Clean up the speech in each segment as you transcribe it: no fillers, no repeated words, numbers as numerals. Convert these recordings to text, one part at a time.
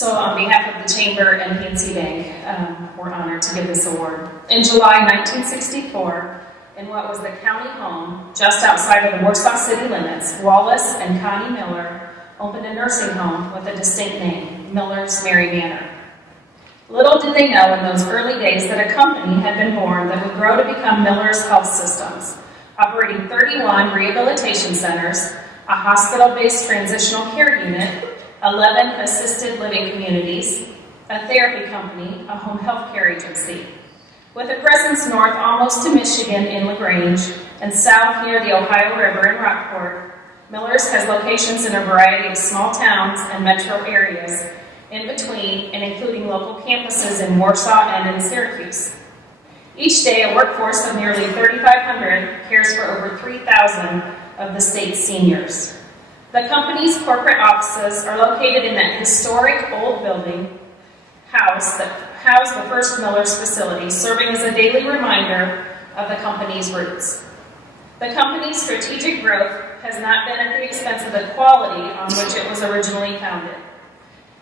So on behalf of the Chamber and PNC Bank, we're honored to give this award. In July 1964, in what was the county home just outside of the Warsaw city limits, Wallace and Connie Miller opened a nursing home with a distinct name, Miller's Mary Manor. Little did they know in those early days that a company had been born that would grow to become Miller's Health Systems, operating 31 rehabilitation centers, a hospital-based transitional care unit, 11 assisted living communities, a therapy company, a home health care agency. With a presence north almost to Michigan in LaGrange and south near the Ohio River in Rockport, Miller's has locations in a variety of small towns and metro areas in between and including local campuses in Warsaw and in Syracuse. Each day, a workforce of nearly 3,500 cares for over 3,000 of the state's seniors. The company's corporate offices are located in that historic old building house that housed the first Miller's facility, serving as a daily reminder of the company's roots. The company's strategic growth has not been at the expense of the quality on which it was originally founded.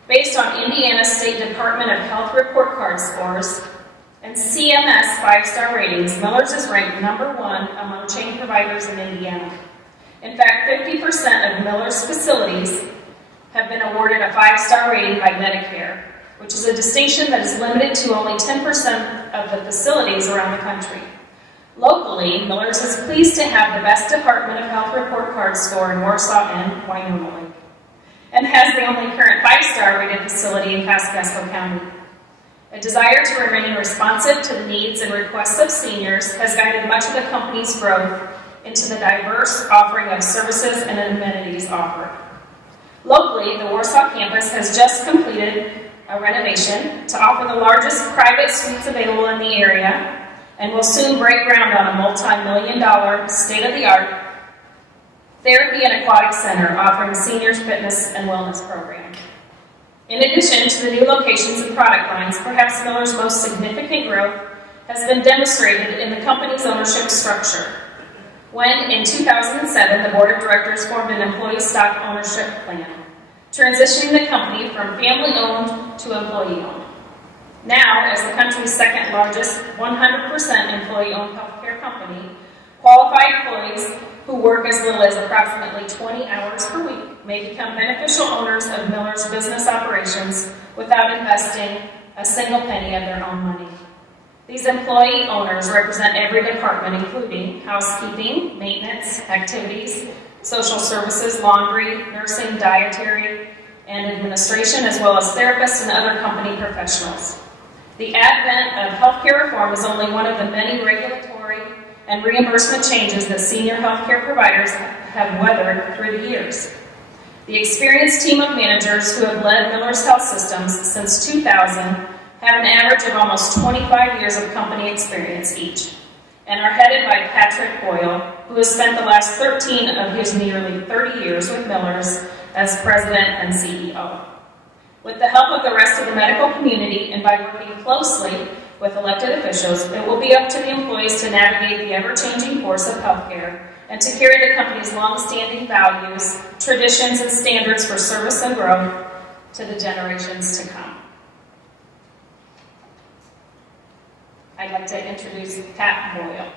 Based on Indiana State Department of Health report card scores and CMS 5-star ratings, Miller's is ranked #1 among chain providers in Indiana. In fact, 50% of Miller's facilities have been awarded a 5-star rating by Medicare, which is a distinction that is limited to only 10% of the facilities around the country. Locally, Miller's is pleased to have the best Department of Health report card score in Warsaw and Wyoming, and has the only current 5-star rated facility in Pasco County. A desire to remain responsive to the needs and requests of seniors has guided much of the company's growth into the diverse offering of services and amenities offered. Locally, the Warsaw campus has just completed a renovation to offer the largest private suites available in the area and will soon break ground on a multi-million-dollar, state-of-the-art therapy and aquatic center offering seniors fitness and wellness program. In addition to the new locations and product lines, perhaps Miller's most significant growth has been demonstrated in the company's ownership structure, when in 2007 the board of directors formed an employee stock ownership plan, transitioning the company from family-owned to employee-owned. Now, as the country's second largest 100% employee-owned healthcare company, qualified employees who work as little as approximately 20 hours per week may become beneficial owners of Miller's business operations without investing a single penny of their own money. These employee owners represent every department, including housekeeping, maintenance, activities, social services, laundry, nursing, dietary, and administration, as well as therapists and other company professionals. The advent of healthcare reform is only one of the many regulatory and reimbursement changes that senior healthcare providers have weathered through the years. The experienced team of managers who have led Miller's Health Systems since 2000 have an average of almost 25 years of company experience each, and are headed by Patrick Boyle, who has spent the last 13 of his nearly 30 years with Miller's as president and CEO. With the help of the rest of the medical community and by working closely with elected officials, it will be up to the employees to navigate the ever-changing course of healthcare and to carry the company's long-standing values, traditions, and standards for service and growth to the generations to come. I'd like to introduce Pat Boyle.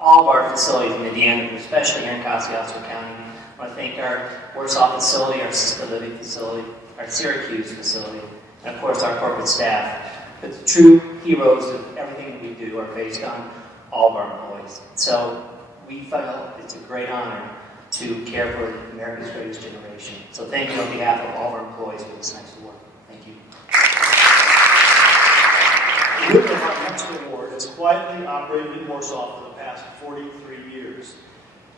All of our facilities in Indiana, especially here in Kosciuszko County. I want to thank our Warsaw facility, our assisted living facility, our Syracuse facility, and of course our corporate staff. But the true heroes of everything that we do are based on all of our employees. So we feel it's a great honor to care for America's greatest generation. So thank you on behalf of all of our employees for this next award. Thank you. The winner of our next award has quietly operated in Warsaw for the past 43 years.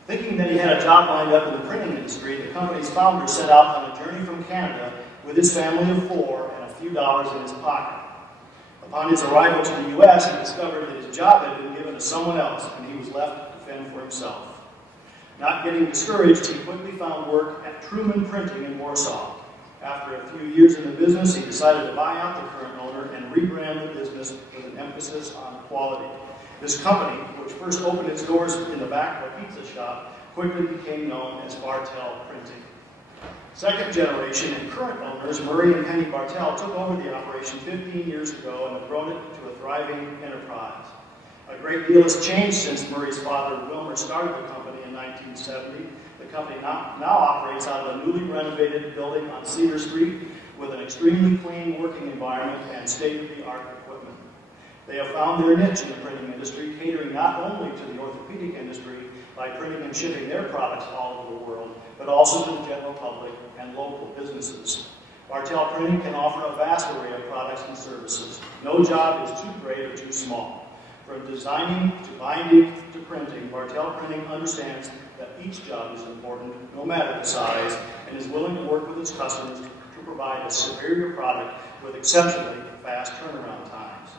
Thinking that he had a job lined up in the printing industry, the company's founder set out on a journey from Canada with his family of 4 and a few dollars in his pocket. Upon his arrival to the U.S., he discovered that his job had been given to someone else, and he was left to fend for himself. Not getting discouraged, he quickly found work at Truman Printing in Warsaw. After a few years in the business, he decided to buy out the current owner and rebrand the business with an emphasis on quality. This company, which first opened its doors in the back of a pizza shop, quickly became known as Bartell Printing. Second generation and current owners, Murray and Penny Bartell, took over the operation 15 years ago and have grown it into a thriving enterprise. A great deal has changed since Murray's father, Wilmer, started the company in 1970. The company now operates out of a newly renovated building on Cedar Street with an extremely clean working environment and state-of-the-art equipment. They have found their niche in the printing industry, catering not only to the orthopedic industry by printing and shipping their products all over the world, but also to the general public and local businesses. Bartell Printing can offer a vast array of products and services. No job is too great or too small. From designing to binding to printing, Bartell Printing understands that each job is important, no matter the size, and is willing to work with its customers to provide a superior product with exceptionally fast turnaround times.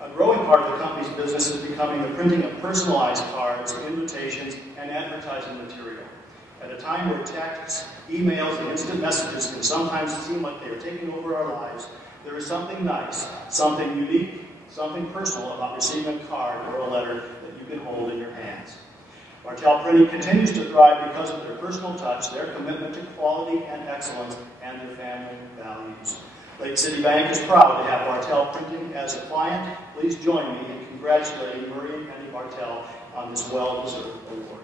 A growing part of the company's business is becoming the printing of personalized cards, invitations, and advertising material. At a time where texts, emails, and instant messages can sometimes seem like they are taking over our lives, there is something nice, something unique, something personal about receiving a card or a letter that you can hold in your hands. Bartell Printing continues to thrive because of their personal touch, their commitment to quality and excellence, and their family values. Lake City Bank is proud to have Bartell Printing as a client. Please join me in congratulating Murray and Penny Bartell on this well-deserved award.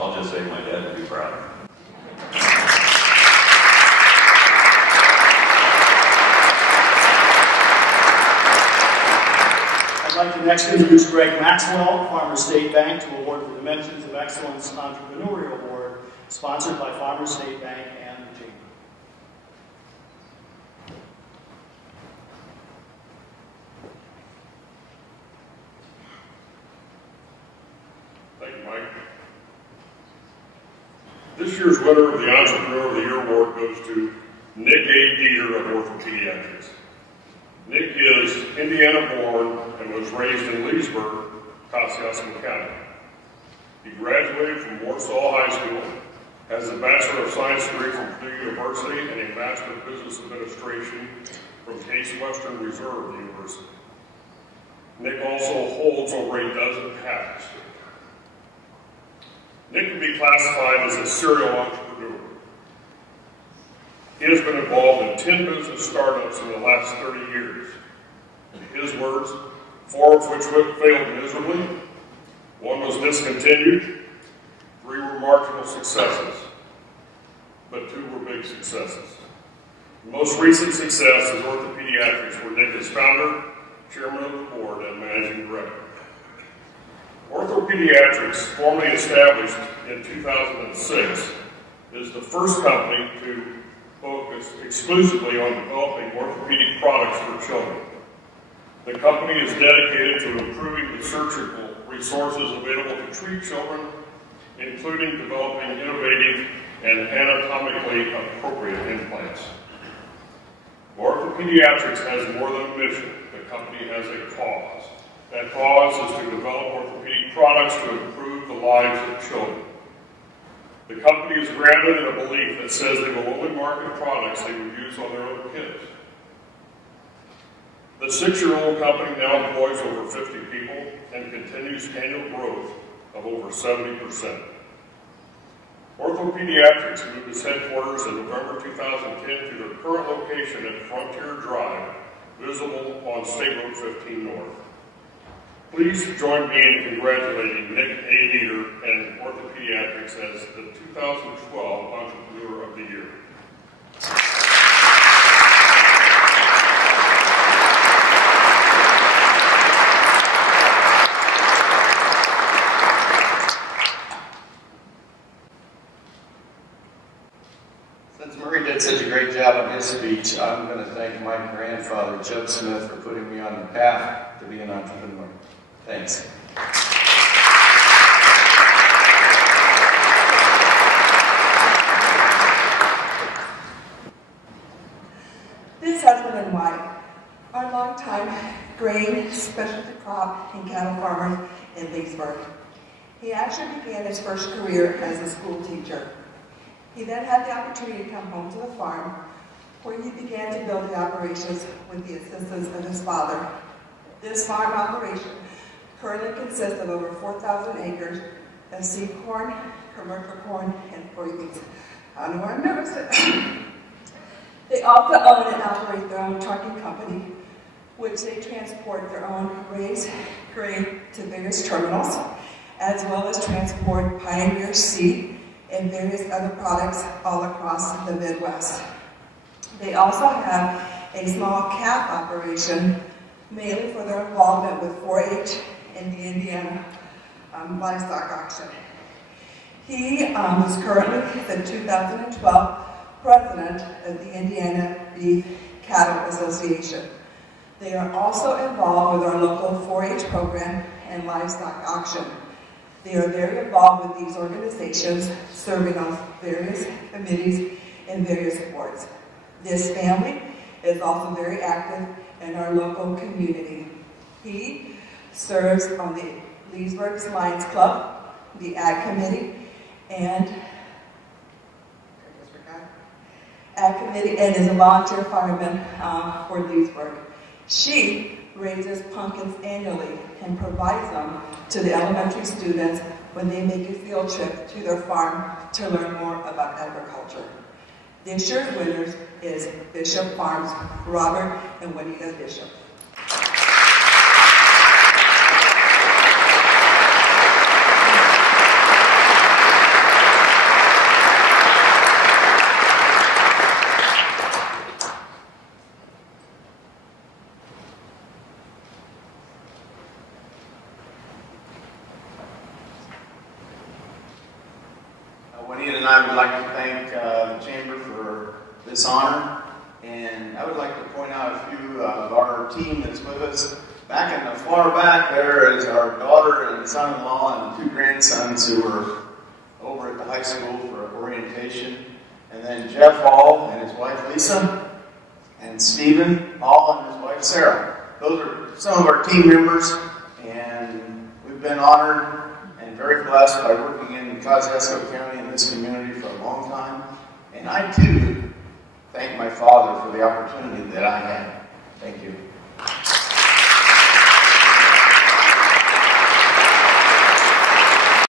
I'll just say my dad would be proud. I'd like to next introduce Greg Maxwell, Farmers State Bank, to award the Dimensions of Excellence Entrepreneurial Award, sponsored by Farmers State Bank and the Chamber. Thank you, Mike. This year's winner of the Entrepreneur of the Year Award goes to Nick A. Dieter of Orthopediatrics. Nick is Indiana-born and was raised in Leesburg, Kosciuszko County. He graduated from Warsaw High School, has a Bachelor of Science degree from Purdue University, and a Master of Business Administration from Case Western Reserve University. Nick also holds over a dozen patents. Nick can be classified as a serial entrepreneur. He has been involved in 10 business startups in the last 30 years. In his words, 4 of which failed miserably, 1 was discontinued, 3 were marginal successes, but 2 were big successes. The most recent success is Orthopediatrics, where Nick is founder, chairman of the board, and managing director. Orthopediatrics, formally established in 2006, is the first company to focus exclusively on developing orthopedic products for children. The company is dedicated to improving the surgical resources available to treat children, including developing innovative and anatomically appropriate implants. Orthopediatrics has more than a mission. The company has a cause. That cause is to develop orthopedic products to improve the lives of children. The company is grounded in a belief that says they will only market products they would use on their own kids. The 6-year-old company now employs over 50 people and continues annual growth of over 70%. Orthopediatrics moved its headquarters in November 2010 to their current location at Frontier Drive, visible on State Road 15 North. Please join me in congratulating Nick A. Dieter and Orthopediatrics as the 2012 Entrepreneur of the Year. Since Murray did such a great job on his speech, I'm going to thank my grandfather, Jud Smith, for putting me on the path to be an entrepreneur. Thanks. White are longtime grain, specialty crop, and cattle farmers in Leesburg. He actually began his first career as a school teacher. He then had the opportunity to come home to the farm, where he began to build the operations with the assistance of his father. This farm operation currently consists of over 4,000 acres of seed corn, commercial corn, and soybeans. I don't know why I'm nervous. They also own and operate their own trucking company, which they transport their own raised grain to various terminals, as well as transport Pioneer seed and various other products all across the Midwest. They also have a small calf operation, mainly for their involvement with 4-H and the Indiana livestock auction. He is currently the 2012 president of the Indiana Beef Cattle Association. They are also involved with our local 4-H program and livestock auction. They are very involved with these organizations, serving on various committees and various boards. This family is also very active in our local community. He serves on the Leesburg Lions Club, the Ag Committee, and is a volunteer fireman for Leesburg. She raises pumpkins annually and provides them to the elementary students when they make a field trip to their farm to learn more about agriculture. This year's winners is Bishop Farms, Robert and Juanita Bishop. Juanita and I would like to thank the Chamber for this honor, and I would like to point out a few of our team that's with us. Back in the far back there is our daughter and son-in-law and 2 grandsons who were over at the high school for orientation. And then Jeff Hall and his wife Lisa, and Stephen Hall and his wife Sarah. Those are some of our team members, and we've been honored and very blessed by working in Kosciuszko County in this community for a long time. And I too thank my father for the opportunity that I had. Thank you.